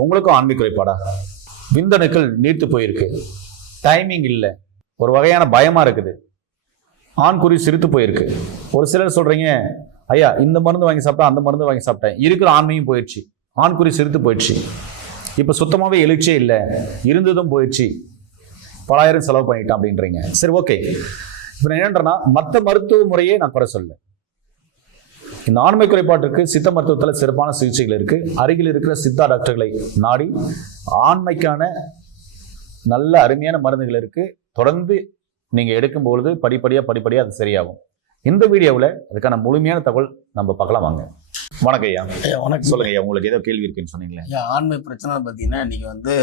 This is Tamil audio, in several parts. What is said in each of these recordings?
உங்களுக்கும் ஆண்மை குறைபாடா? விந்தணுக்கள் நீர்த்து போயிருக்கு, டைமிங் இல்லை, ஒரு வகையான பயமா இருக்குது, ஆண்குறி சிரித்து போயிருக்கு. ஒரு சிலர் சொல்றீங்க, ஐயா இந்த மருந்து வாங்கி சாப்பிட்டா அந்த மருந்து வாங்கி சாப்பிட்டேன், இருக்கிற ஆண்மையும் போயிடுச்சு, ஆண்குறி சிரித்து போயிடுச்சு, இப்போ சுத்தமாகவே எழுச்சியே இல்லை, இருந்ததும் போயிடுச்சு, பலாயிரம் செலவு பண்ணிட்டான் அப்படின்றீங்க. சரி, ஓகே. இப்போ நான் என்னன்றேன்னா, மற்ற மருத்துவ முறையே நான் குறை சொல்ல. இந்த ஆண்மை குறைபாட்டிற்கு சித்த மருத்துவத்தில் சிறப்பான சிகிச்சைகள் இருக்கு. அருகில் இருக்கிற சித்தா டாக்டர்களை நாடி ஆண்மைக்கான நல்ல அருமையான மருந்துகள் இருக்கு. தொடர்ந்து நீங்க எடுக்கும்பொழுது படிப்படியா அது சரியாகும். இந்த வீடியோவில் அதுக்கான முழுமையான தகவல் நம்ம பார்க்கலாம் வாங்க. வணக்கம் ஐயா. வணக்கம். சொல்லுங்க ஐயா, உங்களுக்கு ஏதோ கேள்வி இருக்குன்னு சொன்னீங்களே. ஆண்மை பிரச்சனை பார்த்தீங்கன்னா இன்னைக்கு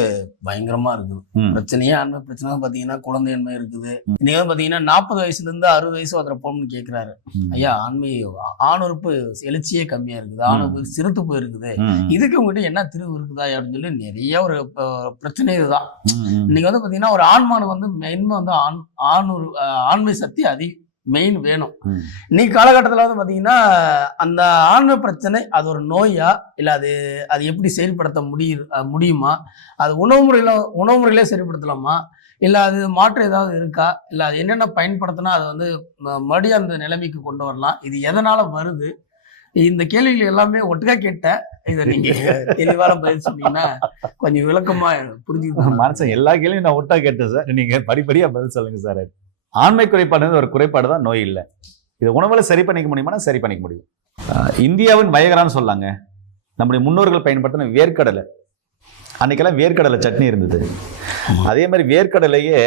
பயங்கரமா இருக்குது. பிரச்சனையே ஆண்மை பிரச்சனை பார்த்தீங்கன்னா குழந்தையின்மை இருக்குது. இன்னைக்கு பார்த்தீங்கன்னா 40 வயசுல இருந்து 60 வயசு ஒருத்தர் போகணும்னு கேட்கிறாரு. ஐயா ஆண்மை ஆணுறுப்பு எழுச்சியே கம்மியா இருக்குது, ஆணுறுப்பு சிறுத்து போயிருக்குது, இதுக்கு உங்ககிட்ட என்ன தீர்வு இருக்குதா அப்படின்னு சொல்லி நிறைய ஒரு பிரச்சனை இதுதான். இன்னைக்கு பார்த்தீங்கன்னா ஒரு ஆண்மானுக்கு மெயின் ஆண்மை சக்தி மெயின் வேணும். இன்னைக்கு காலகட்டத்தில் பார்த்தீங்கன்னா அந்த ஆண்மை பிரச்சனை அது ஒரு நோயா இல்லை அது எப்படி செயல்படுத்த முடியுமா, அது உணவு முறையிலே செயல்படுத்தலாமா, இல்லை அது மாற்றம் ஏதாவது இருக்கா, இல்லை அது என்னென்ன பயன்படுத்தினா அது மறுபடியும் அந்த நிலைமைக்கு கொண்டு வரலாம், இது எதனால வருது, இந்த கேள்விகள் எல்லாமே ஒட்டுக்கா கேட்டேன். இதை நீங்க தெளிவான பதில் சொன்னீங்கன்னா கொஞ்சம் விளக்கமா புரிஞ்சுக்கணும். மனசன் எல்லா கேள்வியும் நான் ஒட்டா கேட்டேன் சார், நீங்க படிப்படியா பதில் சொல்லுங்க சார். ஆண்மை குறைபாடு ஒரு குறைபாடு தான், நோய் இல்லை. இது உணவுல சரி பண்ணிக்க முடியுமா? சரி பண்ணிக்க முடியும். இந்தியாவின் வயகரான்னு சொல்லாங்க. நம்முடைய முன்னோர்கள் பயன்படுத்தின வேர்க்கடலை, அன்னைக்கெல்லாம் வேர்க்கடலை சட்னி இருந்தது. அதே மாதிரி வேர்க்கடலையே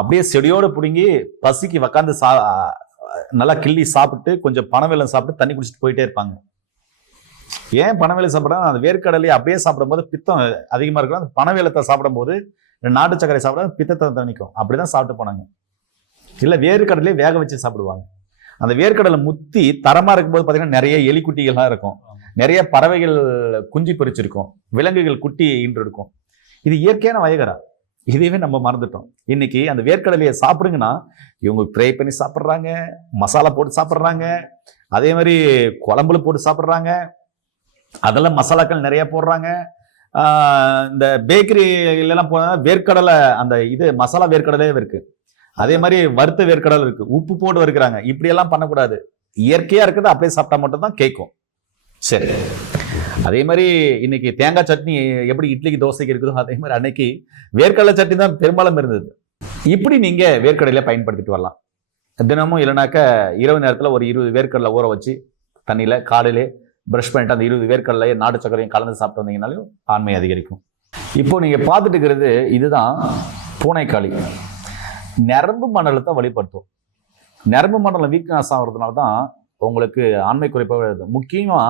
அப்படியே செடியோடு பிடுங்கி பசிக்கு உக்காந்து நல்லா கிள்ளி சாப்பிட்டு கொஞ்சம் பனவெல்லம் சாப்பிட்டு தண்ணி குடிச்சிட்டு போயிட்டே இருப்பாங்க. ஏன் பனவெல்லம் சாப்பிட்றா? அந்த வேர்க்கடலையை அப்படியே சாப்பிடும்போது பித்தம் அதிகமா இருக்கும். அந்த பனவெல்லத்தை சாப்பிடும்போது நாட்டு சர்க்கரை சாப்பிட பித்தத்தை தணிக்கும். அப்படிதான் சாப்பிட்டு போனாங்க. இல்லை வேர்க்கடலையே வேக வச்சு சாப்பிடுவாங்க. அந்த வேர்க்கடலை முத்தி தரமா இருக்கும்போது பார்த்தீங்கன்னா நிறைய எலிக்குட்டிகள்லாம் இருக்கும், நிறைய பறவைகள் குஞ்சு பொரிச்சிருக்கும், விலங்குகள் குட்டி ஈன்று இருக்கும். இது இயற்கையான வயகரா. இதையவே நம்ம மறந்துட்டோம். இன்னைக்கு அந்த வேர்க்கடலையை சாப்பிடுங்கன்னா இவங்க ஃப்ரை பண்ணி சாப்பிட்றாங்க, மசாலா போட்டு சாப்பிட்றாங்க, அதே மாதிரி குழம்புல போட்டு சாப்பிட்றாங்க, அதெல்லாம் மசாலாக்கள் நிறைய போடுறாங்க. இந்த பேக்கரிலாம் போனா வேர்க்கடலை அந்த மசாலா வேர்க்கடலே இருக்கு, அதே மாதிரி வறுத்த வேர்க்கடலை இருக்கு, உப்பு போட்டு வறுக்கிறாங்க. இப்படி எல்லாம் பண்ணக்கூடாது. இயற்கையா இருக்குது அப்படியே சாப்பிட்டா மட்டும் தான் கேட்கும். சரி, அதே மாதிரி இன்னைக்கு தேங்காய் சட்னி எப்படி இட்லிக்கு தோசைக்கு இருக்குதோ அதே மாதிரி அன்னைக்கு வேர்க்கடலை சட்னி தான் பெரும்பாலும் இருந்தது. இப்படி நீங்க வேர்க்கடலையில பயன்படுத்திட்டு வரலாம். தினமும் இல்லைனாக்க இரவு நேரத்தில் ஒரு 20 வேர்க்கடலை ஊற வச்சு தண்ணியில காலையிலே பிரஷ் பண்ணிட்டு அந்த 20 வேர்க்கடலையை நாட்டு சர்க்கரையும் கலந்து சாப்பிட்டு வந்தீங்கன்னாலும் ஆண்மை அதிகரிக்கும். இப்போ நீங்க பார்த்துட்டு இருக்கிறது இதுதான் பூனைக்காளி. நரம்பு மண்டலத்தை வழிபடுத்தும். நரம்பு மண்டலம் வீக்னஸ் ஆகிறதுனால தான் உங்களுக்கு ஆண்மை குறைப்பாக வருது. முக்கியமா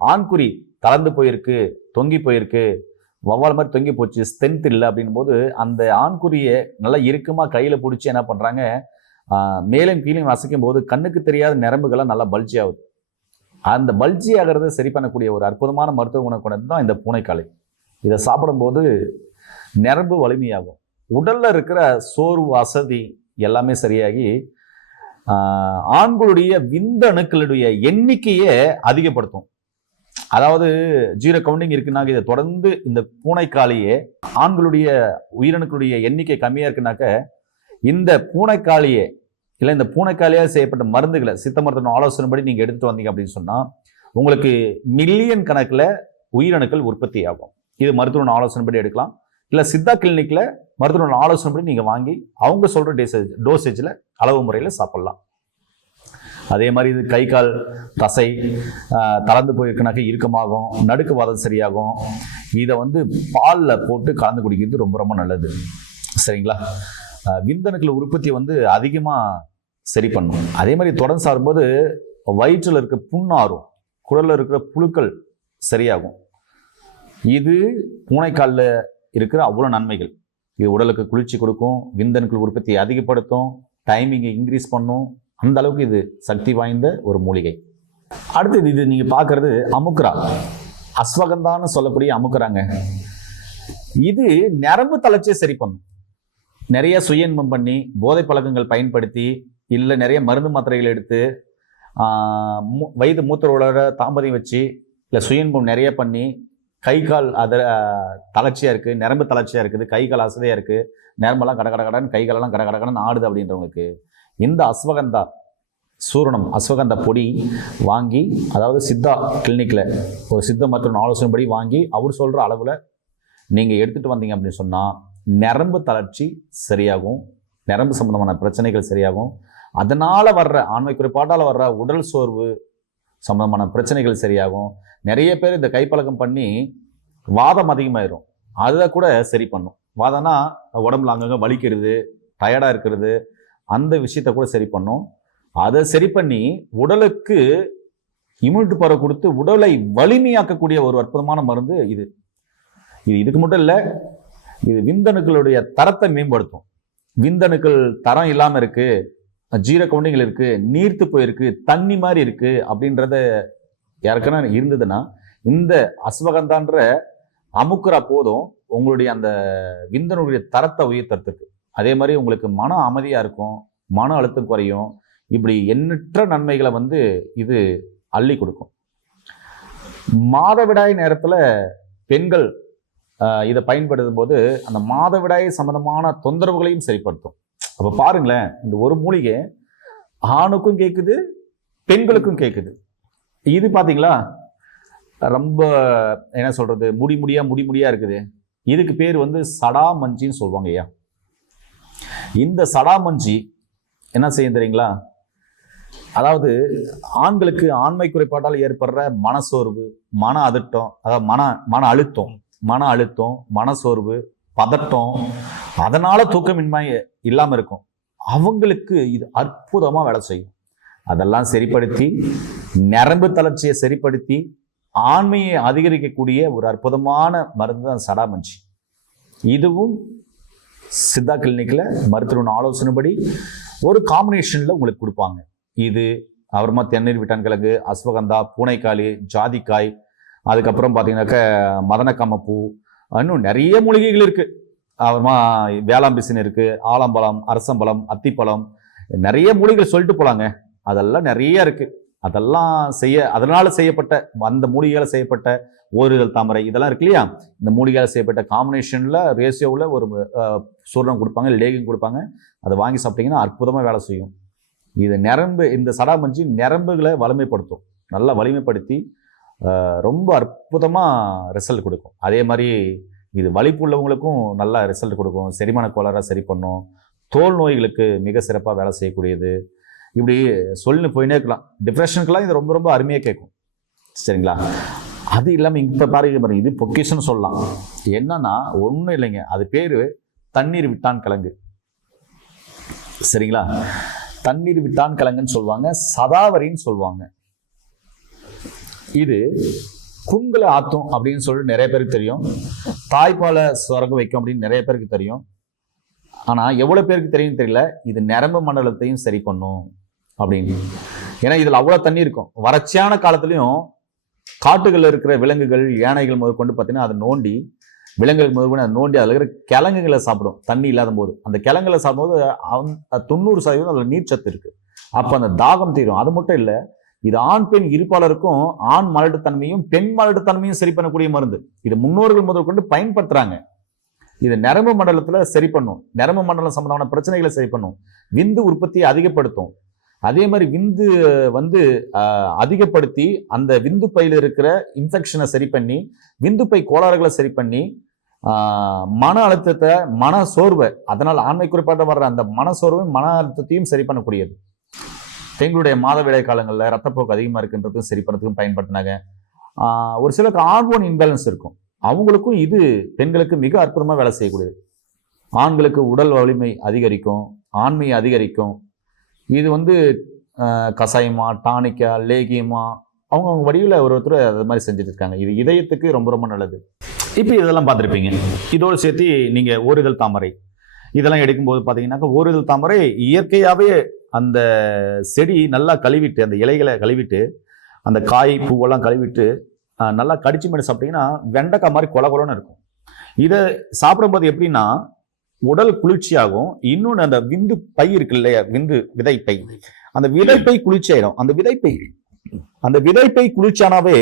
ஆண்குறி தளர்ந்து போயிருக்கு, தொங்கி போயிருக்கு, வவ்வால் மாதிரி தொங்கி போச்சு, ஸ்ட்ரென்த் இல்லை அப்படின் போது அந்த ஆண்குறியை நல்லா இறுக்கமா கையில பிடிச்சி என்ன பண்றாங்க, மேலும் கீழும் அசைக்கும் போது கண்ணுக்கு தெரியாத நரம்புகள்லாம் நல்லா பல்ஜி ஆகுது. அந்த பல்ஜி ஆகிறத சரி பண்ணக்கூடிய ஒரு அற்புதமான மருத்துவ குணம் கொண்டது தான் இந்த பூனைக்காளை. இதை சாப்பிடும்போது நரம்பு வலிமையாகும், உடல்ல இருக்கிற சோர்வு அசதி எல்லாமே சரியாகி ஆண்களுடைய விந்தணுக்களுடைய எண்ணிக்கையை அதிகப்படுத்தும். அதாவது 0 கவுண்டிங் இருக்குனாக்க இதை தொடர்ந்து இந்த பூனைக்காளியே ஆண்களுடைய உயிரணுக்களுடைய எண்ணிக்கை கம்மியா இருக்குனாக்க இந்த பூனைக்காளியே இல்லை இந்த பூனைக்காளியாக செய்யப்பட்ட மருந்துகளை சித்த மருத்துவ ஆலோசனைப்படி நீங்க எடுத்துட்டு வந்தீங்க அப்படின்னு சொன்னா உங்களுக்கு மில்லியன் கணக்கில் உயிரணுக்கள் உற்பத்தி ஆகும். இது மருத்துவ ஆலோசனைப்படி எடுக்கலாம். இல்லை சித்தா கிளினிக்ல மருத்துவ ஆலோசனைப்படி நீங்க வாங்கி அவங்க சொல்ற டோசேஜ்ல அளவு முறையில் சாப்பிடலாம். அதே மாதிரி இது கை கால் தசை தளர்ந்து போயிருக்குனாக்க இறுக்கமாகும், நடுக்குவாதம் சரியாகும். இதை பாலில் போட்டு கலந்து குடிக்கிறது ரொம்ப ரொம்ப நல்லது. சரிங்களா? விந்தணுக்கள் உற்பத்தி அதிகமாக சரி பண்ணும். அதே மாதிரி தொடர்ந்து சாப்பிடும்போது வயிற்றில் இருக்க புண்ணாரும், குடலில் இருக்கிற புழுக்கள் சரியாகும். இது பூனைக்காலில் இருக்கிற அவ்வளோ நன்மைகள். இது உடலுக்கு குளிர்ச்சி கொடுக்கும், விந்தணுக்கள் உற்பத்தியை அதிகப்படுத்தும், டைமிங்கை இன்க்ரீஸ் பண்ணும். அந்த அளவுக்கு இது சக்தி வாய்ந்த ஒரு மூலிகை. அடுத்தது இது நீங்க பார்க்கறது அமுக்ரா, அஸ்வகந்தான்னு சொல்லக்கூடிய அமுக்குறாங்க. இது நரம்பு தளர்ச்சியை சரி பண்ணும். நிறைய சுய இன்பம் பண்ணி போதை பழக்கங்கள் பயன்படுத்தி இல்லை நிறைய மருந்து மாத்திரைகள் எடுத்து வயது மூத்தரோட தாம்பதியம் வச்சு இல்லை சுய இன்பம் நிறைய பண்ணி கை கால் தளர்ச்சியாக இருக்குது, நரம்பு தளர்ச்சியாக இருக்குது, கை கால் அசதியாக இருக்குது, நரம்பெல்லாம் கடன் கை காலெல்லாம் கடன் ஆடுது அப்படின்றவங்களுக்கு இந்த அஸ்வகந்தா சூரணம், அஸ்வகந்தா பொடி வாங்கி, அதாவது சித்தா கிளினிக்கில் ஒரு சித்த மருத்துவ ஆலோசனைப்படி வாங்கி அவர் சொல்கிற அளவில் நீங்கள் எடுத்துகிட்டு வந்தீங்க அப்படின்னு சொன்னால் நரம்பு தளர்ச்சி சரியாகும், நரம்பு சம்பந்தமான பிரச்சனைகள் சரியாகும். அதனால் வர்ற ஆண்மை குறைபாட்டால் வர்ற உடல் சோர்வு சம்பந்தமான பிரச்சனைகள் சரியாகும். நிறைய பேர் இந்த கைப்பழக்கம் பண்ணி வாதம் அதிகமாயிரும், அதை கூட சரி பண்ணும். வாதம்னா உடம்புல அங்கங்கே வலிக்கிறது, டயர்டாக இருக்கிறது, அந்த விஷயத்தை கூட சரி பண்ணும். அதை சரி பண்ணி உடலுக்கு இம்யூனிட்டி பவர் கொடுத்து உடலை வலிமையாக்கக்கூடிய ஒரு அற்புதமான மருந்து இது. இதுக்கு மட்டும் இல்லை, இது விந்தணுக்களுடைய தரத்தை மேம்படுத்தும். விந்தணுக்கள் தரம் இல்லாமல் இருக்கு, ஜீரோ கவுண்டிங்கள் இருக்கு, நீர்த்து போயிருக்கு, தண்ணி மாதிரி இருக்கு அப்படின்றத யாருக்குன்னா இருந்ததுன்னா இந்த அஸ்வகந்தான்ற அமுக்குறா போதும் உங்களுடைய அந்த விந்தனுடைய தரத்தை உயர்த்துறதுக்கு. அதே மாதிரி உங்களுக்கு மன அமைதியா இருக்கும், மன அழுத்தம் குறையும். இப்படி எண்ணற்ற நன்மைகளை வந்து இது அள்ளி கொடுக்கும். மாதவிடாய் நேரத்தில் பெண்கள் இதை பயன்படுத்தும் போது அந்த மாதவிடாய் சம்பந்தமான தொந்தரவுகளையும் சரிப்படுத்தும். அப்போ பாருங்களேன், இந்த ஒரு மூலிகை ஆணுக்கும் கேட்குது, பெண்களுக்கும் கேட்குது. இது பார்த்தீங்களா ரொம்ப என்ன சொல்றது, முடியா இருக்குது. இதுக்கு பேர் வந்து சடாமஞ்சின்னு சொல்லுவாங்க ஐயா. இந்த சடாமஞ்சி என்ன செய்யும் தெரியுங்களா? அதாவது ஆண்களுக்கு ஆண்மை குறைபாட்டால் ஏற்படுற மனசோர்வு, மன அதிட்டம், அதாவது மன அழுத்தம், மனசோர்வு, பதட்டம், அதனால தூக்கமின்மை இல்லாமல் இருக்கும். அவங்களுக்கு இது அற்புதமாக வேலை செய்யும். அதெல்லாம் சரிப்படுத்தி நரம்பு தளர்ச்சியை சரிப்படுத்தி ஆண்மையை அதிகரிக்கக்கூடிய ஒரு அற்புதமான மருந்து தான் சடாமஞ்சி. இதுவும் சித்தா கிளினிக்கில் மருத்துவ ஆலோசனைப்படி ஒரு காம்பினேஷனில் உங்களுக்கு கொடுப்பாங்க. இது அப்புறமா தென்னீர் விட்டான் கிழங்கு, அஸ்வகந்தா, பூனைக்காளி, ஜாதிக்காய், அதுக்கப்புறம் பார்த்தீங்கன்னாக்க மதனக்காமப்பூ, இன்னும் நிறைய மூலிகைகள் இருக்குது. அப்புறமா வேளாம்பிசின் இருக்குது, ஆலம்பழம், அரசம்பழம், அத்திப்பழம், நிறைய மூலிகைகள் சொல்லிட்டு போகலாங்க. அதெல்லாம் நிறைய இருக்குது. அதனால செய்யப்பட்ட அந்த மூலிகையால் செய்யப்பட்ட ஓரிதழ் தாமரை இதெல்லாம் இருக்கு இல்லையா, இந்த மூலிகையால் செய்யப்பட்ட காம்பினேஷனில் ரேஷியோவில் ஒரு சூரணம் கொடுப்பாங்க, லேகியம் கொடுப்பாங்க. அதை வாங்கி சாப்பிட்டீங்கன்னா அற்புதமாக வேலை செய்யும். இது இந்த சடாமஞ்சி நரம்புகளை வலிமைப்படுத்தும், நல்லா வலிமைப்படுத்தி ரொம்ப அற்புதமாக ரிசல்ட் கொடுக்கும். அதே மாதிரி இது வலிப்பு உள்ளவங்களுக்கும் நல்லா ரிசல்ட் கொடுக்கும். செரிமான கோளாறாக சரி பண்ணும், தோல் நோய்களுக்கு மிக சிறப்பாக வேலை செய்யக்கூடியது. இப்படி சொல்லி போயினே இருக்கலாம். டிப்ரெஷனுக்கெல்லாம் இது ரொம்ப ரொம்ப அருமையாக கேட்கும். சரிங்களா? அது இல்லாமல் இப்போ பாருங்க, இது பொக்கிஷன் சொல்லலாம். என்னன்னா ஒன்றும் இல்லைங்க, அது பேர் தண்ணீர் விட்டான் கிழங்கு. சரிங்களா? தண்ணீர் விட்டான் கிழங்குன்னு சொல்லுவாங்க, சதாவரின்னு சொல்லுவாங்க. இது குங்குல ஆத்தும் அப்படின்னு சொல்லிட்டு நிறைய பேருக்கு தெரியும். தாய்ப்பாலை சுரக்க வைக்கும் அப்படின்னு நிறைய பேருக்கு தெரியும். ஆனால் எவ்வளோ பேருக்கு தெரியும் தெரியல, இது நரம்பு மண்டலத்தையும் சரி பண்ணும் அப்படின்னு. ஏன்னா இதில் அவ்வளோ தண்ணி இருக்கும். வறட்சியான காலத்துலையும் காட்டுகளில் இருக்கிற விலங்குகள், யானைகள் முதற்கொண்டு பார்த்தீங்கன்னா அதை நோண்டி, விலங்குகள் முதற்கொண்டு அதை நோண்டி அதில் இருக்கிற கிழங்குகளை சாப்பிடும் தண்ணி இல்லாத போது. அந்த கிழங்குகளை சாப்பிடும்போது 90% அதில் நீர்ச்சத்து இருக்குது. அப்போ அந்த தாகம் தீரும். அது மட்டும் இல்லை, இது ஆண் பெண் இருப்பாளருக்கும் ஆண் மலட்டுத்தன்மையும் பெண் மலட்டுத்தன்மையும் சரி பண்ணக்கூடிய மருந்து. இது முன்னோர்கள் முதற்கொண்டு பயன்படுத்துறாங்க. இது நரம்பு மண்டலத்துல சரி பண்ணும், நரம்பு மண்டலம் சம்பந்தமான பிரச்சனைகளை சரி பண்ணும், விந்து உற்பத்தியை அதிகப்படுத்தும். அதே மாதிரி விந்து வந்து அதிகப்படுத்தி அந்த விந்து பையில் இருக்கிற இன்ஃபெக்ஷனை சரி பண்ணி, விந்து பை கோளாறுகளை சரி பண்ணி, மன அழுத்தத்தை, மன சோர்வை, அதனால் ஆண்மை குறைபாட்ட வர்ற அந்த மன சோர்வையும் மன அழுத்தத்தையும் சரி பண்ணக்கூடியது. பெண்களுடைய மாதவிடாய் காலங்களில் ரத்தப்போக்கு அதிகமாக இருக்குன்றதும் சரி பண்ணுறதுக்கும் பயன்படுத்தினாங்க. ஒரு சிலருக்கு ஹார்மோன் இம்பேலன்ஸ் இருக்கும், அவங்களுக்கும் இது பெண்களுக்கு மிக அற்புதமாக வேலை செய்யக்கூடியது. ஆண்களுக்கு உடல் வலிமை அதிகரிக்கும், ஆண்மையை அதிகரிக்கும். இது வந்து கசாயமா, டானிக்கா, லேகியமா, அவங்க வடிவில் ஒருத்தர் அது மாதிரி செஞ்சுட்டு இருக்காங்க. இது இதயத்துக்கு ரொம்ப ரொம்ப நல்லது. இப்போ இதெல்லாம் பார்த்துருப்பீங்க. இதோடு சேர்த்து நீங்கள் ஓரிதழ் தாமரை இதெல்லாம் எடுக்கும்போது பார்த்தீங்கன்னாக்கா, ஓரிதழ் தாமரை இயற்கையாகவே அந்த செடி நல்லா கழுவிட்டு, அந்த இலைகளை கழுவிட்டு, அந்த காய் பூவெல்லாம் கழுவிட்டு நல்லா கடிச்சு மேலே சாப்பிட்டீங்கன்னா வெண்டைக்காய் மாதிரி கொல கொலன்னு இருக்கும். இதை சாப்பிடும்போது எப்படின்னா உடல் குளிர்ச்சியாகும். இன்னொன்று, அந்த விந்து பை இருக்கு இல்லையா, விதைப்பை, அந்த விதைப்பை குளிர்ச்சி ஆயிடும். அந்த விதைப்பை குளிர்ச்சியானாவே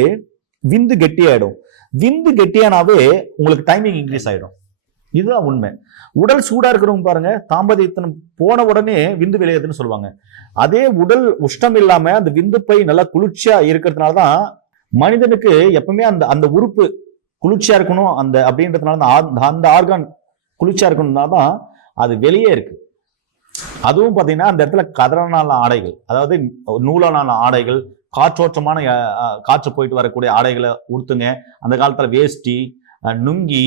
விந்து கெட்டியாயிடும். விந்து கெட்டியானாவே உங்களுக்கு டைமிங் இன்க்ரீஸ் ஆயிடும். இதுதான் உண்மை. உடல் சூடா இருக்கிறவங்க பாருங்க, தாம்பத்தியத்தின் போன உடனே விந்து வெளியேதுன்னு சொல்லுவாங்க. அதே உடல் உஷ்ணம் இல்லாம அந்த விந்து பை நல்லா குளிர்ச்சியா இருக்கிறதுனாலதான் மனிதனுக்கு எப்பவுமே அந்த அந்த உறுப்பு குளிர்ச்சியா இருக்கணும் அந்த அப்படின்றதுனால அந்த ஆர்கான் குளிர்ச்சியா இருக்கணும்னாதான் அது வெளியே இருக்கு. அதுவும் பாத்தீங்கன்னா அந்த இடத்துல கதறனான ஆடைகள், அதாவது நூலான ஆடைகள், காற்றோட்டமான காற்று போயிட்டு வரக்கூடிய ஆடைகளை உடுத்துங்க. அந்த காலத்துல வேஷ்டி, நுங்கி,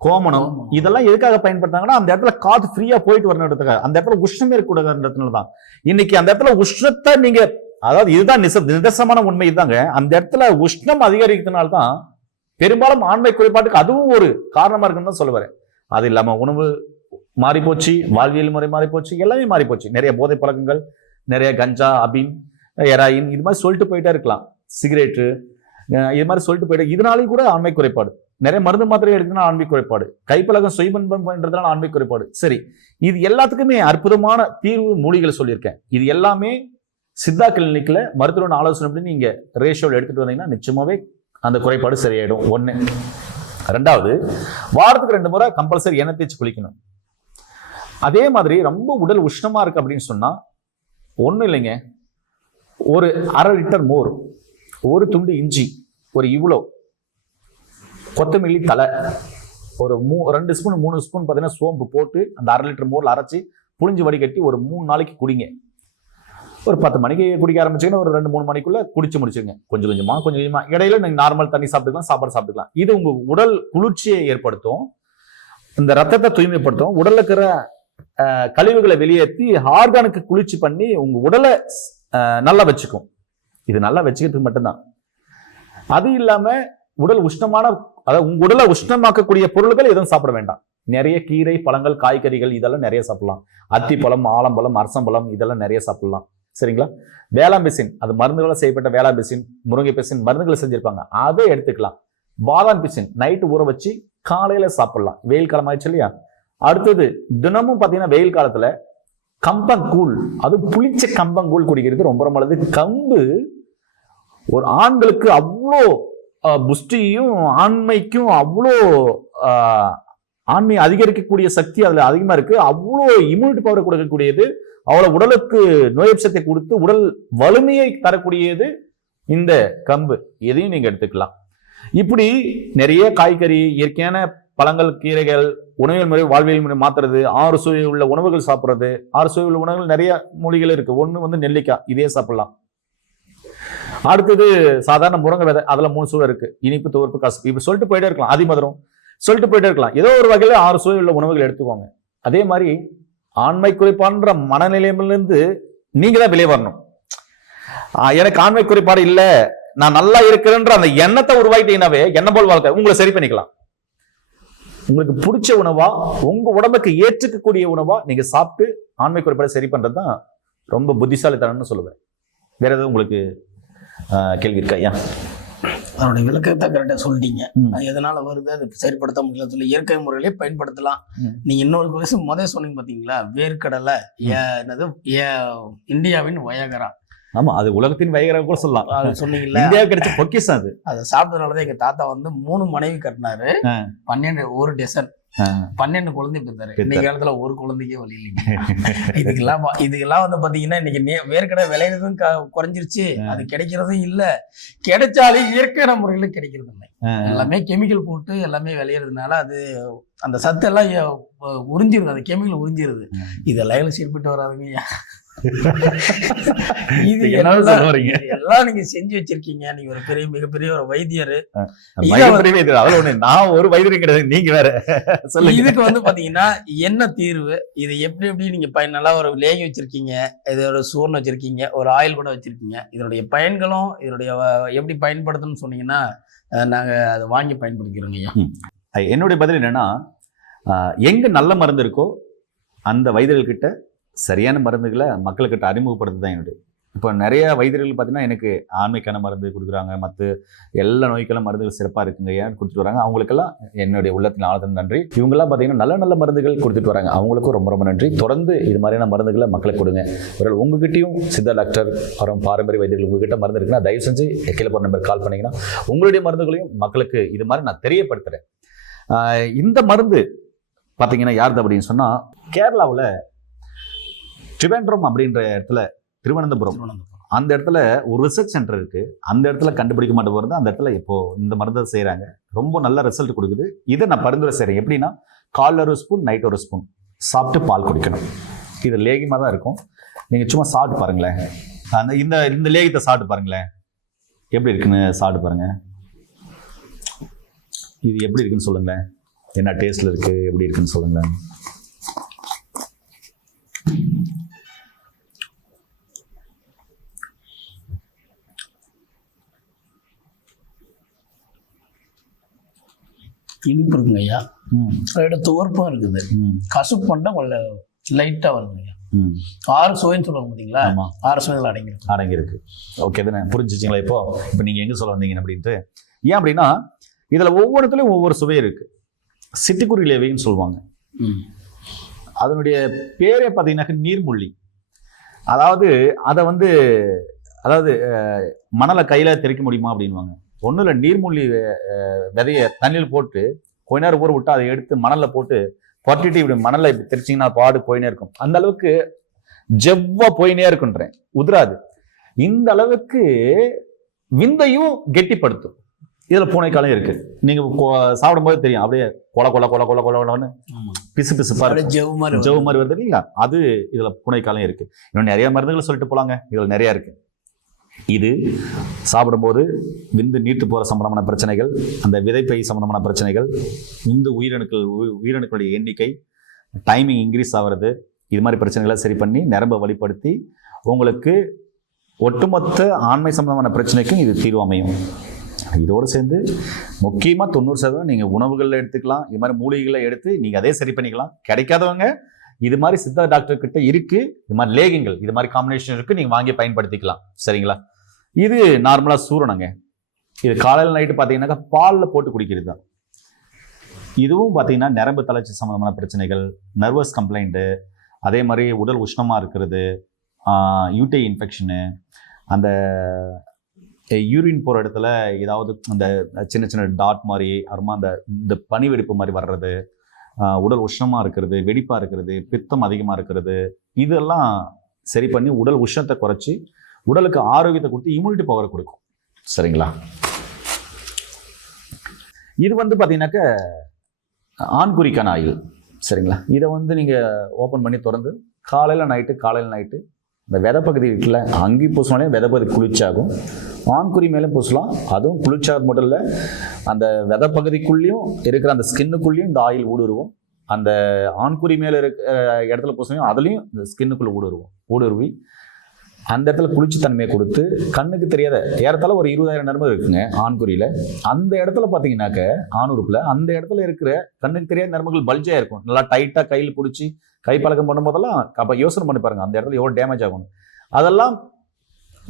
கோமணம் இதெல்லாம் எதுக்காக பயன்படுத்தாங்கன்னா அந்த இடத்துல காற்று ஃப்ரீயா போயிட்டு வரணுன்றதுக்காக. அந்த இடத்துல உஷ்ணமே இருக்கக்கூடாதுன்றதுனாலதான். இன்னைக்கு அந்த இடத்துல உஷ்ணத்தை நீங்க, அதாவது இதுதான் நிதர்சனமான உண்மை இதுதாங்க. அந்த இடத்துல உஷ்ணம் அதிகரிக்கிறதுனால்தான் பெரும்பாலும் ஆண்மை குறைபாட்டுக்கு அதுவும் ஒரு காரணமா இருக்குன்னு தான் சொல்ல வரேன். அது இல்லாம உணவு மாறி போச்சு, வாழ்வியல் முறை மாறி போச்சு, எல்லாமே மாறி போச்சு. நிறைய போதை பழக்கங்கள், நிறைய கஞ்சா, அபின், ஹெராயின், இது மாதிரி சொல்லிட்டு போயிட்டே இருக்கலாம். சிகரெட்டு, இது மாதிரி சொல்லிட்டு போயிட்டு, இதனாலேயும் கூட ஆண்மை குறைபாடு. நிறைய மருந்து மாத்திரை எடுக்கணும்னா ஆண்மை குறைபாடு, கைப்பழக்கம் சுயபன்பம் பண்றதுனால ஆண்மை குறைபாடு. சரி, இது எல்லாத்துக்குமே அற்புதமான தீர்வு மூலிகள் சொல்லியிருக்கேன். இது எல்லாமே சித்தா கிளினிக்ல மருத்துவ ஆலோசனை பண்ணி நீங்க ரேஷியோவில் எடுத்துட்டு வந்தீங்கன்னா நிச்சயமாவே அந்த குறைபாடு சரியாயிடும். ஒண்ணு. ரெண்டாவது, வாரத்துக்கு 2 முறை கம்பல்சரி எண்ணெய் தேய்ச்சி குளிக்கணும். அதே மாதிரி ரொம்ப உடல் உஷ்ணமா இருக்கு அப்படின்னு சொன்னா ஒண்ணும் இல்லைங்க, ஒரு 1/2 லிட்டர் மோர், ஒரு துண்டு இஞ்சி, ஒரு இவ்வளோ கொத்தமல்லி தலை, ஒரு 2 ஸ்பூன் 3 ஸ்பூன் பார்த்தீங்கன்னா சோம்பு போட்டு அந்த 1/2 லிட்டர் மோர்ல அரைச்சி புளிஞ்சு வடிகட்டி ஒரு 3 நாளைக்கு குடிங்க. ஒரு 10 மணிக்கு குடிக்க ஆரம்பிச்சீங்கன்னா ஒரு 2-3 மணிக்குள்ள குடிச்சு முடிச்சுங்க. கொஞ்சம் கொஞ்சமா இடையில நீங்க நார்மல் தண்ணி சாப்பிட்டுக்கலாம், சாப்பாடு சாப்பிட்டுக்கலாம். இது உங்க உடல் குளிர்ச்சியை ஏற்படுத்தும், இந்த ரத்தத்தை தூய்மைப்படுத்தும், உடல்ல இருக்கிற கழிவுகளை வெளியேற்றி ஆர்கானுக்கு குளிர்ச்சி பண்ணி உங்க உடலை நல்லா வச்சுக்கும். இது நல்லா வச்சுக்கிறதுக்கு மட்டும்தான். அது இல்லாம உடல் உஷ்ணமான, அதாவது உங்க உடலை உஷ்ணமாக்கக்கூடிய பொருட்கள் எதுவும் சாப்பிட வேண்டாம். நிறைய கீரை, பழங்கள், காய்கறிகள் இதெல்லாம் நிறைய சாப்பிடலாம். அத்திப்பழம், ஆலம்பழம், அரசம்பழம் இதெல்லாம் நிறைய சாப்பிடலாம். சரிங்களா? வேளாம்பிசின், அது மருந்துகளை செய்யப்பட்ட வேளாம்பிசின், முருங்கை பிசின் மருந்துகளை செஞ்சிருப்பாங்க, அதை எடுத்துக்கலாம். பாதாம் பிசின் நைட்டு ஊற வச்சு காலையில சாப்பிடலாம். வெயில் காலம் ஆயிடுச்சு இல்லையா? அடுத்தது தினமும் பாத்தீங்கன்னா வெயில் காலத்துல கம்பங்கூழ், அது புளிச்ச கம்பங்கூழ் குடிக்கிறது ரொம்ப ரொம்ப நல்லது. கம்பு ஒரு ஆண்களுக்கு அவ்வளோ புஷ்டியும் ஆண்மைக்கும் அவ்வளோ ஆண்மை அதிகரிக்கக்கூடிய சக்தி அதுல அதிகமா இருக்கு. அவ்வளோ இம்யூனிட்டி பவர் கொடுக்கக்கூடியது, அவ்வளவு உடலுக்கு நோயப்சத்தை கொடுத்து உடல் வலிமையை தரக்கூடியது இந்த கம்பு. எதையும் நீங்க எடுத்துக்கலாம். இப்படி நிறைய காய்கறி, இயற்கையான பழங்கள், கீரைகள், உணவியல் முறை, வாழ்வியல் முறை மாத்துறது, 6 சுவை உள்ள உணவுகள் சாப்பிட்றது. 6 சுவை உள்ள உணவுகள் நிறைய மூலிகள் இருக்கு. ஒண்ணு நெல்லிக்காய், இதே சாப்பிடலாம். அடுத்தது சாதாரண முருங்கை விதை, அதுல 3 சுவை இருக்கு. இனிப்பு, துவர்ப்பு, கசப்பு, இப்படி சொல்லிட்டு போயிட்டே இருக்கலாம். அதிமதுரம் சொல்லிட்டு போயிட்டே இருக்கலாம். ஏதோ ஒரு வகையில 6 சுவை உள்ள உணவுகள் எடுத்துக்கோங்க. அதே மாதிரி ஆண்மை குறைபாடுன்ற மனநிலையிலிருந்து நீங்க தான் வெளியே வரணும். எனக்கு ஆண்மை குறைபாடு இல்ல, நான் நல்லா இருக்கிறேன்ற அந்த எண்ணத்தை உருவாக்கிட்டீங்கன்னாவே என்ன போல் வாழ்க்கை உங்களை சரி பண்ணிக்கலாம். உங்களுக்கு பிடிச்ச உணவா, உங்க உடம்புக்கு ஏற்றுக்கக்கூடிய உணவா நீங்க சாப்பிட்டு ஆண்மை குறைபாடு சரி பண்றதுதான் ரொம்ப புத்திசாலித்தனம்னு சொல்லுவேன். வேற எதுவும் உங்களுக்கு கேள்வி இருக்கா? ஐயா, அதனுடைய விளக்கத்தை கரெக்டா சொல்லிட்டீங்க. அது எதனால வருது, அது சரிப்படுத்த முடியல சொல்லி இயற்கை முறையிலே பயன்படுத்தலாம். நீங்க இன்னொரு விஷயம் முதல் சொன்னீங்க பாத்தீங்களா, வேர்க்கடலை, என்னது இந்தியாவின் வயகரா. ஆமா, அது உலகத்தின் வயகரா கூட சொல்லலாம். அது சொன்னீங்கல்ல, இந்தியா கிடைச்ச பொக்கிஷம் அது. அதை சாப்பிட்டதுனாலதான் எங்க தாத்தா வந்து 3 மனைவி கட்டினாரு, 1 டசன் 12 குழந்தை பெற்றாரு. இன்னைக்கு காலத்துல ஒரு குழந்தைக்கே வழி இல்லைங்க. இதுக்கெல்லாம் வந்து பாத்தீங்கன்னா இன்னைக்கு வேர்க்கடை விளையிறதும் குறைஞ்சிருச்சு, அது கிடைக்கிறதும் இல்ல. கிடைச்சாலும் இயற்கையான முறையில கிடைக்கிறது இல்லை. எல்லாமே கெமிக்கல் போட்டு எல்லாமே விளையிறதுனால அது அந்த சத்து எல்லாம் உறிஞ்சிருது, அந்த கெமிக்கல் உறிஞ்சிருது. இதெல்லாம் சீர்பட்டு வராதுங்க. இது எல்லாம் நீங்க செஞ்சு வச்சிருக்கீங்க. நீங்க ஒரு மிகப்பெரிய ஒரு வைத்தியர். நான் ஒரு வைத்தியர் கிடையாது, நீங்க வேற. இதுக்கு வந்து பாத்தீங்கன்னா என்ன தீர்வு, இது எப்படி நீங்க நல்லா ஒரு லேகி வச்சிருக்கீங்க, இது ஒரு சூர்ணம் வச்சிருக்கீங்க, ஒரு ஆயில் கூட வச்சிருக்கீங்க. இதனுடைய பயன்களும் இதனுடைய எப்படி பயன்படுத்தணும்னு சொன்னீங்கன்னா நாங்க அதை வாங்கி பயன்படுத்திக்கிறோங்க. என்னுடைய பதில் என்னன்னா, எங்க நல்ல மருந்து இருக்கோ அந்த வைத்தியர்கள் கிட்ட சரியான மருந்துகளை மக்கள்கிட்ட அறிமுகப்படுத்துதான் என்னுடைய இப்போ நிறைய வைத்தியர்கள் பார்த்தீங்கன்னா எனக்கு ஆண்மைக்கான மருந்து கொடுக்குறாங்க, மற்ற எல்லா நோய்க்கெல்லாம் மருந்துகள் சிறப்பாக இருக்குங்க ஏன் கொடுத்துட்டு வராங்க. அவங்களுக்கெல்லாம் என்னுடைய உள்ளத்தின் ஆழத்தின் நன்றி. இவங்கெல்லாம் பார்த்தீங்கன்னா நல்ல நல்ல மருந்துகள் கொடுத்துட்டு வராங்க, அவங்களுக்கும் ரொம்ப ரொம்ப நன்றி. தொடர்ந்து இது மாதிரியான மருந்துகளை மக்களுக்கு கொடுங்க. ஒரு உங்ககிட்டயும் சித்தா டாக்டர் அப்புறம் பாரம்பரிய வைத்தியர்கள் உங்ககிட்ட மருந்து இருக்குன்னா தயவு செஞ்சு கீழே போகிற நம்பர் கால் பண்ணிங்கன்னா உங்களுடைய மருந்துகளையும் மக்களுக்கு இது மாதிரி நான் தெரியப்படுத்துகிறேன். இந்த மருந்து பார்த்தீங்கன்னா யாருது அப்படின்னு சொன்னால் கேரளாவில் ட்ரிவேண்ட்ரம் அப்படின்ற இடத்துல திருவனந்தபுரம் அந்த இடத்துல ஒரு ரிசர்ச் சென்டர் இருக்கு. அந்த இடத்துல கண்டுபிடிக்க மாட்டேன் போகிறது அந்த இடத்துல இப்போ இந்த மருந்தை செய்கிறாங்க, ரொம்ப நல்ல ரிசல்ட் கொடுக்குது. இதை நான் பரிந்துரை செய்கிறேன். எப்படின்னா காலைல ஒரு ஸ்பூன் நைட் ஒரு ஸ்பூன் சாப்பிட்டு பால் குடிக்கணும். இது லேகியமாக தான் இருக்கும், நீங்கள் சும்மா சாப்பிட்டு பாருங்களேன். அந்த இந்த இந்த லேகியத்தை சாப்பிட்டு பாருங்களேன் எப்படி இருக்குன்னு சாப்பிட்டு பாருங்க. இது எப்படி இருக்குன்னு சொல்லுங்களேன், என்ன டேஸ்ட்ல இருக்கு, எப்படி இருக்குன்னு சொல்லுங்களேன். இனிப்பு இருக்குங்க ஐயா, துவர்ப்பும் இருக்குது, கசுப்பு பண்ணா லைட்டா வருங்க ஐயா. 6 சுவைன்னு சொல்லுவாங்க பார்த்தீங்களா, 6 சுவைகள் அடங்கியிருக்கு. ஓகே தானே, புரிஞ்சிச்சிங்களா? இப்போ நீங்க எங்க சொல்ல வந்தீங்க அப்படின்ட்டு. ஏன் அப்படின்னா இதுல ஒவ்வொருத்துலயும் ஒவ்வொரு சுவை இருக்கு. சிட்டுக்குருவி லேவைன்னு சொல்லுவாங்க. அதனுடைய பேரே பார்த்தீங்கன்னாக்க நீர்முள்ளி. அதாவது அதை அதாவது மணலை கையில தெறிக்க முடியுமா அப்படின்வாங்க. ஒன்றும் இல்லை, நீர்முள்ளி விதைய தண்ணியில் போட்டு கொஞ்ச நேரம் ஊற விட்டு அதை எடுத்து மணலில் போட்டு பொட்டிட்டு இப்படி மணலை இப்படி தெரிச்சிங்கன்னா பாடு போயினே இருக்கும். அந்த அளவுக்கு ஜெவ்வா போயினே இருக்குன்றேன், உதிராது. இந்த அளவுக்கு விந்தையும் கெட்டிப்படுத்தும். இதுல பூனைக்காலம் இருக்கு, நீங்க சாப்பிடும் போது தெரியும், அப்படியே கொல கொல கொல கொல கொலன்னு பிசு பிசு ஜெவு மாதிரி வருது இல்லைங்களா, அது இதுல பூனைக்காலம் இருக்கு. இன்னும் நிறைய மருந்துகள் சொல்லிட்டு போலாங்க, இதுல நிறைய இருக்கு. இது சாப்பிடும்போது விந்து நீட்டு போற சம்பந்தமான பிரச்சனைகள், அந்த விதைப்பை சம்பந்தமான பிரச்சனைகள், இந்த உயிரணுக்களுடைய எண்ணிக்கை டைமிங் இன்க்ரீஸ் ஆகிறது, இது மாதிரி பிரச்சனைகளை சரி பண்ணி நரம்பை வழிப்படுத்தி உங்களுக்கு ஒட்டுமொத்த ஆண்மை சம்பந்தமான பிரச்சனைக்கும் இது தீர்வு அமையும். இதோடு சேர்ந்து முக்கியமாக 90% நீங்கள் உணவுகளில் எடுத்துக்கலாம். இது மாதிரி மூலிகைகளை எடுத்து நீங்கள் அதே சரி பண்ணிக்கலாம். கிடைக்காதவங்க இது மாதிரி சித்தா டாக்டர் கிட்ட இருக்கு, இது மாதிரி லேகியங்கள், இது மாதிரி காம்பினேஷன் இருக்கு, நீங்கள் வாங்கி பயன்படுத்திக்கலாம். சரிங்களா? இது நார்மலாக சூரணங்க. இது காலையில் நைட்டு பார்த்தீங்கன்னாக்கா பாலில் போட்டு குடிக்கிறது தான். இதுவும் பார்த்தீங்கன்னா நரம்பு தளர்ச்சி சம்பந்தமான பிரச்சனைகள், நர்வஸ் கம்ப்ளைண்ட்டு, அதே மாதிரி உடல் உஷ்ணமாக இருக்கிறது, யூடி இன்ஃபெக்ஷனு, அந்த யூரின் போகிற இடத்துல ஏதாவது அந்த சின்ன சின்ன டாட் மாதிரி அப்புறமா இந்த பனி வெடிப்பு மாதிரி வர்றது, உடல் உஷ்ணமாக இருக்கிறது, வெடிப்பாக இருக்கிறது, பித்தம் அதிகமாக இருக்கிறது, இதெல்லாம் சரி பண்ணி உடல் உஷ்ணத்தை குறைச்சி உடலுக்கு ஆரோக்கியத்தை கொடுத்து இம்யூனிட்டி பவரை கொடுக்கும். சரிங்களா? இது பார்த்தீங்கன்னாக்க ஆண்குறிக்கான ஆயில். சரிங்களா? இதை நீங்கள் ஓப்பன் பண்ணி திறந்து காலையில் நைட்டு இந்த விதை பகுதி இருக்குல்ல, அங்கேயும் பூசினாலே விதை பகுதி குளிர்ச்சியாகும். ஆண்குறி மேலே பூசலாம், அதுவும் குளிர்ச்சியாக மட்டும் இல்லை, அந்த விதை பகுதிக்குள்ளேயும் இருக்கிற அந்த ஸ்கின்னுக்குள்ளேயும் இந்த ஆயில் ஊடுருவோம். அந்த ஆண்குறி மேலே இருக்கிற இடத்துல பூசணும், அதுலேயும் இந்த ஸ்கின்னுக்குள்ளே ஊடுருவி அந்த இடத்துல குளிர்ச்சி தன்மையை கொடுத்து கண்ணுக்கு தெரியாத ஏறத்தாழ ஒரு 20,000 நரம்பு இருக்குங்க ஆண்குறியில். அந்த இடத்துல பார்த்தீங்கன்னாக்க ஆணுறுப்பில் அந்த இடத்துல இருக்கிற கண்ணுக்கு தெரியாத நரம்புகள் பல்ஜாக இருக்கும். நல்லா டைட்டாக கையில் பிடிச்சி கை பழக்கம் பண்ணும் போதெல்லாம் அப்போ யோசனை பண்ணி பாருங்க, அந்த இடத்துல எவ்வளோ டேமேஜ் ஆகணும். அதெல்லாம்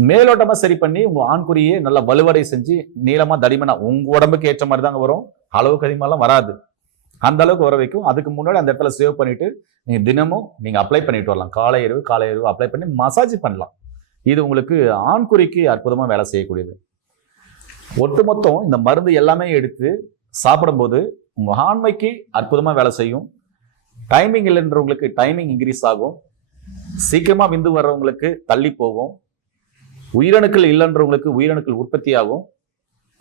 மேலோட்டமாக சரி பண்ணி உங்கள் ஆண்குறியை நல்லா வலுவடை செஞ்சு நீளமாக தடிமனாக உங்கள் உடம்புக்கு ஏற்ற மாதிரி தாங்க வரும், அளவுக்கு அதிகமாகலாம் வராது. அந்த அளவுக்கு வர வைக்கும். அதுக்கு முன்னாடி அந்த இடத்துல சேவ் பண்ணிட்டு நீங்கள் தினமும் நீங்கள் அப்ளை பண்ணிட்டு வரலாம். காலை இரவு அப்ளை பண்ணி மசாஜ் பண்ணலாம். இது உங்களுக்கு ஆண்குறிக்கு அற்புதமாக வேலை செய்யக்கூடியது. ஒட்டுமொத்தம் இந்த மருந்து எல்லாமே எடுத்து சாப்பிடும்போது உங்கள் ஆண்மைக்கு அற்புதமாக வேலை செய்யும். டைமிங் இல்லைன்றவங்களுக்கு டைமிங் இன்க்ரீஸ் ஆகும். சீக்கிரமாக விந்து வர்றவங்களுக்கு தள்ளி போகும். உயிரணுக்கள் இல்லைன்றவங்களுக்கு உயிரணுக்கள் உற்பத்தி ஆகும்.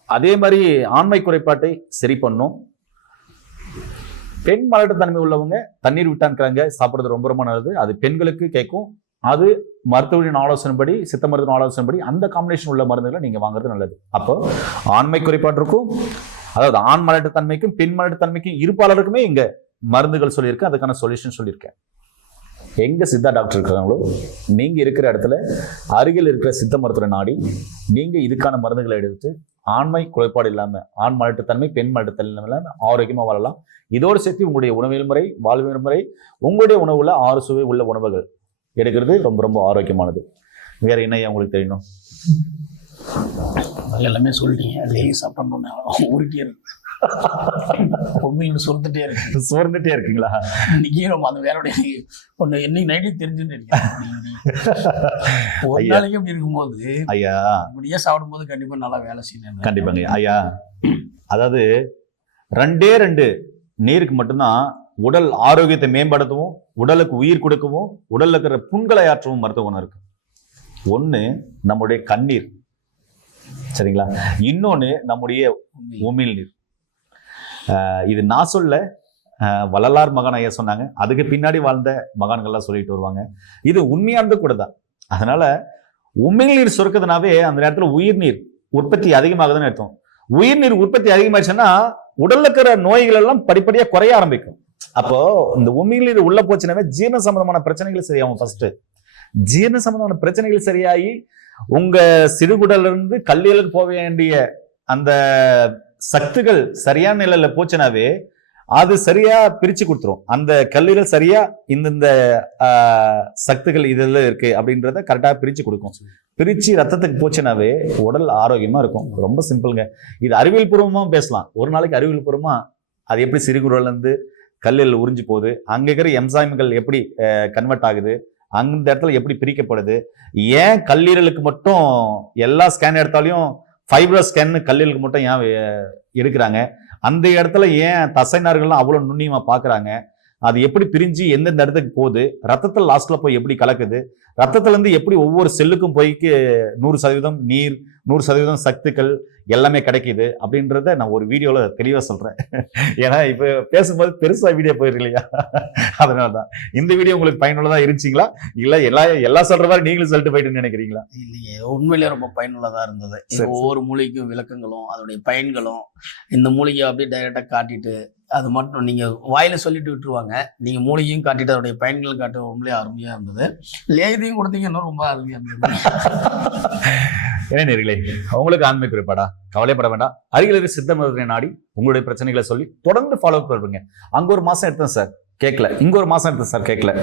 அதே மாதிரி ஆண்மை குறைபாட்டை சரி பண்ணும். பெண் மலட்டுத்தன்மை உள்ளவங்க தண்ணீர் விட்டான்கிறாங்க சாப்பிட்றது ரொம்ப ரொம்ப நல்லது. அது பெண்களுக்கு கேட்கும். அது மருத்துவரின் ஆலோசனைப்படி, சித்த மருத்துவ ஆலோசனைப்படி அந்த காம்பினேஷன் உள்ள மருந்துகளை நீங்க வாங்குறது நல்லது. அப்போ ஆண்மை குறைபாட்டிற்கும், அதாவது ஆண் மலட்டுத்தன்மைக்கும் பெண் மலட்டுத்தன்மைக்கும் இருப்பாளருக்குமே இங்க மருந்துகள் சொல்லியிருக்கேன், அதுக்கான சொல்யூஷன் சொல்லியிருக்கேன். எங்க சித்தா டாக்டர் இருக்கிறாங்களோ நீங்க இருக்கிற இடத்துல அருகில் இருக்கிற சித்த மருத்துவ நாடி நீங்க இதுக்கான மருந்துகளை எடுத்து ஆண்மை குறைபாடு இல்லாம, ஆண் மலட்டுத்தன்மை பெண் மலட்டுத்தன்மை இல்லாம ஆரோக்கியமா வாழலாம். இதோடு சேர்த்து உங்களுடைய உணவியல் முறை, வாழ்வியல் முறை, உங்களுடைய உணவுல 6 சுவை உள்ள உணவுகள் எடுக்கிறது ரொம்ப ரொம்ப ஆரோக்கியமானது. வேற என்ன ஐயா உங்களுக்கு தெரியணும்? எல்லாமே சொல்லிட்டீங்க. லேகி சாப்பிட்டோம்னா உருட்டியே இருக்கு, பொம்மையில சுருந்துட்டே இருக்கு. சோர்ந்துட்டே இருக்குங்களா? இன்னைக்கு நம்ம அந்த வேலையுடைய ஒன்று என்னைக்கு நைட்டே தெரிஞ்சுன்னு இருக்கேன். ஒரு நாளைக்கு அப்படி இருக்கும்போது ஐயா இப்படியே சாப்பிடும்போது கண்டிப்பா நல்லா வேலை செய்யணும். கண்டிப்பாங்க ஐயா. அதாவது 2 நீருக்கு மட்டும்தான் உடல் ஆரோக்கியத்தை மேம்படுத்தவும், உடலுக்கு உயிர் கொடுக்கவும், உடல்ல இருக்கிற புண்களை ஆற்றவும் மருத்துவ குணம் இருக்கு. ஒண்ணு நம்முடைய கண்ணீர், சரிங்களா? இன்னொன்னு நம்முடைய உமிழ்நீர். இது நான் சொல்ல, வள்ளலார் மகான் ஐயா சொன்னாங்க. அதுக்கு பின்னாடி வாழ்ந்த மகான்கள்லாம் சொல்லிட்டு வருவாங்க. இது உண்மையானது கூட தான். அதனால உமிழ்நீர் சுரக்குதுனாவே அந்த நேரத்துல உயிர்நீர் உற்பத்தி அதிகமாகுதுன்னு அர்த்தம். உயிர்நீர் உற்பத்தி அதிகமாயிடுச்சுன்னா உடல்ல இருக்கிற நோய்கள் எல்லாம் படிப்படியா குறைய ஆரம்பிக்கும். அப்போ இந்த உமிழ்நீர் உள்ள போச்சுனாவே ஜீரண சம்பந்தமான பிரச்சனைகள் சரியாகும். ஃபர்ஸ்ட் ஜீரண சம்பந்தமான பிரச்சனைகள் சரியாகி உங்க சிறுகுடல்ல இருந்து கல்லீரலுக்கு போக வேண்டிய அந்த சத்துகள் சரியான நிலையில போச்சுனாவே அது சரியா பிரிச்சு கொடுத்துரும். அந்த கல்லீரல் சரியா இந்த சத்துக்கள் இதுல இருக்கு அப்படின்றத கரெக்டா பிரிச்சு கொடுக்கும். பிரிச்சு ரத்தத்துக்கு போச்சுனாவே உடல் ஆரோக்கியமா இருக்கும். ரொம்ப சிம்பிளுங்க. இது அறிவியல் பூர்வமா பேசலாம். ஒரு நாளைக்கு அறிவியல் பூர்வமா அது எப்படி சிறுகுடல்ல இருந்து கல்லீரல் உறிஞ்சு போகுது, அங்க இருக்கிற என்சைம்கள் எப்படி கன்வெர்ட் ஆகுது, அந்த இடத்துல எப்படி பிரிக்கப்படுது, ஏன் கல்லீரலுக்கு மட்டும் எல்லா ஸ்கேன் எடுத்தாலையும் ஃபைப்ரஸ் ஸ்கேன் கல்லீரலுக்கு மட்டும் ஏன் எடுக்கிறாங்க, அந்த இடத்துல ஏன் தசைநார்கள்லாம் அவ்வளவு நுண்ணியமா பாக்குறாங்க, அது எப்படி பிரிஞ்சு எந்தெந்த இடத்துக்கு போகுது, ரத்தத்தில் லாஸ்ட்ல போய் எப்படி கலக்குது, ரத்தத்துல இருந்து எப்படி ஒவ்வொரு செல்லுக்கும் போய்க்கு 100% நீர் 100% சத்துக்கள் எல்லாமே கிடைக்குது அப்படின்றத நான் ஒரு வீடியோல தெளிவா சொல்றேன். ஏன்னா இப்ப பேசும்போது பெருசா வீடியோ போயிருக்கு இல்லையா, அதனாலதான். இந்த வீடியோ உங்களுக்கு பயனுள்ளதா இருந்துச்சுங்களா, இல்ல எல்லா சொல்ற மாதிரி நீங்களும் சொல்லிட்டு போயிட்டு நினைக்கிறீங்களா? இல்லையே, உண்மையிலேயே ரொம்ப பயனுள்ளதா இருந்தது. ஒவ்வொரு மூலிகைக்கும் விளக்கங்களும் அதோடைய பயன்களும் இந்த மூலிகை அப்படியே டைரக்டா காட்டிட்டு, அது மட்டும் நீங்க வாயில சொல்லிட்டு விட்டுருவாங்க, நீங்க மூலிகையும் காட்டிட்டு அதோடைய பயன்களும் காட்ட உண்மையிலே அருமையா இருந்தது. லேகியத்தையும் கொடுத்தீங்க, இன்னும் ரொம்ப அருமையா இருந்தது. என்ன நேர்களே, உங்களுக்கு ஆன்மீக குறைபாடா? கவலைப்பட வேண்டாம். அருகில் இருக்க சித்த மருத்துவரை நாடி உங்களுடைய பிரச்சனைகளை சொல்லி தொடர்ந்து ஃபாலோ அப் பண்ணுங்க. அங்க ஒரு மாசம் எடுத்தேன் சார் கேட்கல, இங்க ஒரு மாசம் எடுத்தேன் சார் கேட்கல,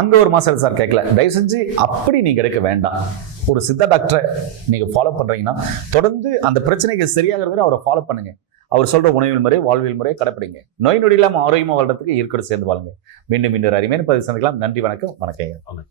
அங்க ஒரு மாசம் எடுத்த சார் கேட்கல. தயவு செஞ்சு அப்படி நீங்க எடுக்க வேண்டாம். ஒரு சித்த டாக்டரை நீங்க ஃபாலோ பண்றீங்கன்னா தொடர்ந்து அந்த பிரச்சனைக்கு சரியாகிற வரை அவரை ஃபாலோ பண்ணுங்க. அவர் சொல்ற உணவியல் முறை, வாழ்வியல் முறையை கடைப்பிடிங்க. நோய் நொடி இல்லாம ஆரோக்கியமா வாழ்றதுக்கு இயற்கையோடு சேர்ந்து வாழுங்க. மீண்டும் அருமையான பதிவு சந்திக்கலாம். நன்றி, வணக்கம். வணக்கம்.